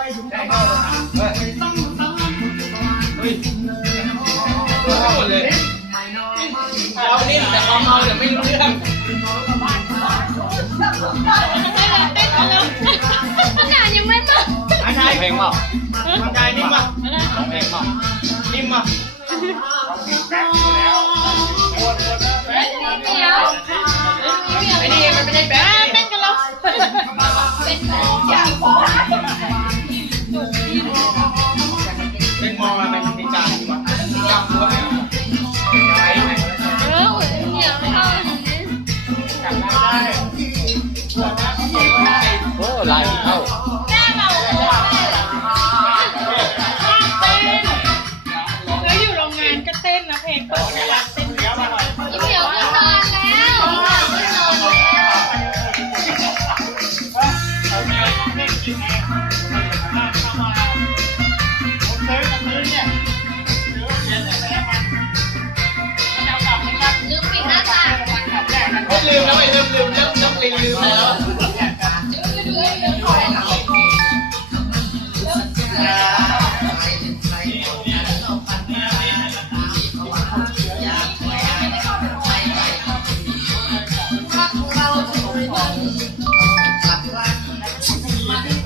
เอานิ่แต่ควาเมาเดี๋ยวไม่รู้เรื่องอันแล้วขนายังไม่มาอายเพลงเปล่าอาชายนิ่มป่ะร้องเพลงเปล่านิ่มป่ะเดี๋ยวไอ้นี่มันไม่ใช่แบอ่าบเต้นกันแล้วเป็นอย่าง นก็เต้นนะเพลงเปิดเวลาเต้นเดี๋ยวมาหน่อยเดียวก็นอนแล้วนอนแล้วเอาแมวเล่นกินเองเข้ามาผมซื้อกับมือเนี่ยซื้อเย็นเลยนะมันมันเอากลับนะครับลืมปิดหน้าต่างลืมลืม Uma